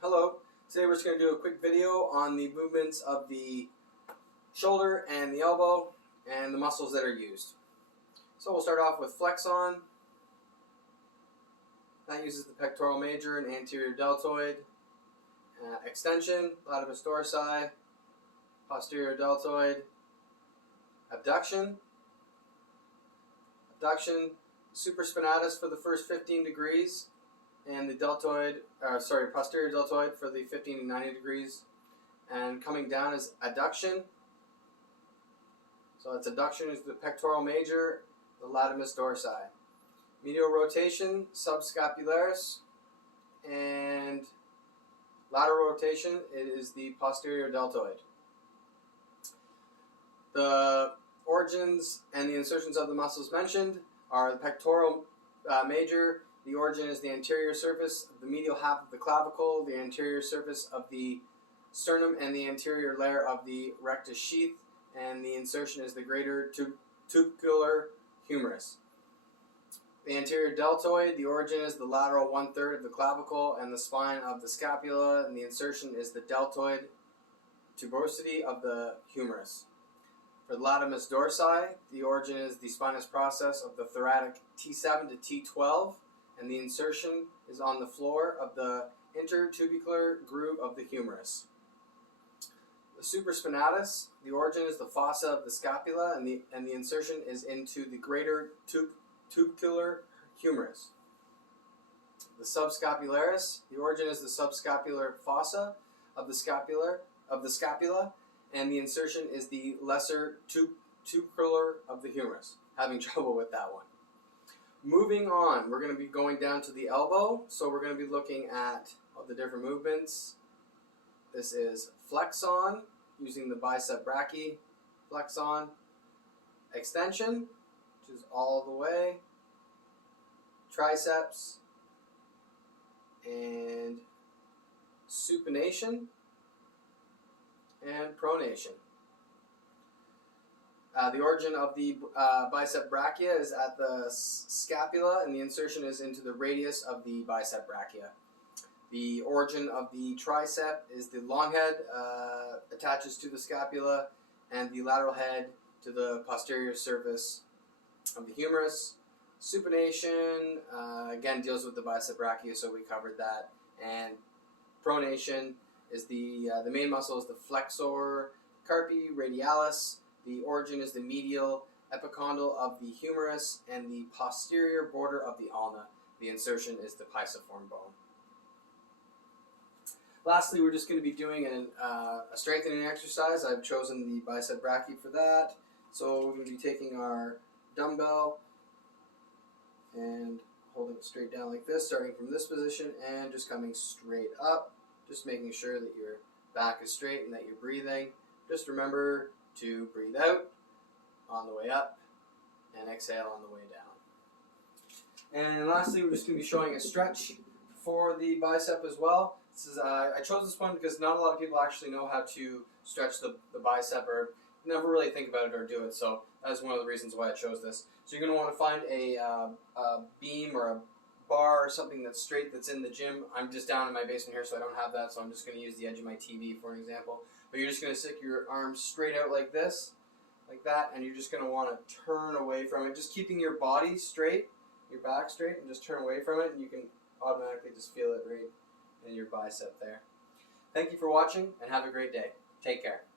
Hello, today we're just going to do a quick video on the movements of the shoulder and the elbow and the muscles that are used. So we'll start off with flex on. That uses the pectoral major and anterior deltoid. Extension, latissimus dorsi, posterior deltoid. Abduction, supraspinatus for the first 15 degrees, and the posterior deltoid for the 15 to 90 degrees. And coming down is adduction. So it's adduction is the pectoral major, the latissimus dorsi. Medial rotation, subscapularis, and lateral rotation, it is the posterior deltoid. The origins and the insertions of the muscles mentioned are the pectoral major. The origin is the anterior surface of the medial half of the clavicle, the anterior surface of the sternum, and the anterior layer of the rectus sheath, and the insertion is the greater tubular humerus. The anterior deltoid, the origin is the lateral 1/3 of the clavicle and the spine of the scapula, and the insertion is the deltoid tuberosity of the humerus. For the latissimus dorsi, the origin is the spinous process of the thoracic T7 to T12, and the insertion is on the floor of the intertubular groove of the humerus. The supraspinatus, the origin is the fossa of the scapula, and the insertion is into the greater tubular humerus. The subscapularis, the origin is the subscapular fossa of the scapula, and the insertion is the lesser tubular of the humerus. Having trouble with that one. Moving on, we're going to be going down to the elbow, so we're going to be looking at all the different movements. This is flex on, using the bicep brachii, flex on, extension, which is all the way, triceps, and supination, and pronation. The origin of the bicep brachia is at the scapula, and the insertion is into the radius of the bicep brachia. The origin of the tricep is the long head, attaches to the scapula, and the lateral head to the posterior surface of the humerus. Supination, again, deals with the bicep brachia, so we covered that. And pronation is the main muscle is the flexor carpi radialis. The origin is the medial epicondyle of the humerus and the posterior border of the ulna. The insertion is the pisiform bone. Lastly, we're just going to be doing a strengthening exercise. I've chosen the bicep brachii for that. So we're going to be taking our dumbbell and holding it straight down like this, starting from this position and just coming straight up. Just making sure that your back is straight and that you're breathing. Just remember to breathe out on the way up and exhale on the way down. And lastly, we're just going to be showing a stretch for the bicep as well. This is, I chose this one because not a lot of people actually know how to stretch the bicep or never really think about it or do it. So that's one of the reasons why I chose this. So you're going to want to find a beam or a bar or something that's straight that's in the gym. I'm just down in my basement here, so I don't have that, so I'm just going to use the edge of my TV for an example. But you're just going to stick your arms straight out like this, like that, and you're just going to want to turn away from it, just keeping your body straight, your back straight, and just turn away from it, and you can automatically just feel it right in your bicep there. Thank you for watching, and have a great day. Take care.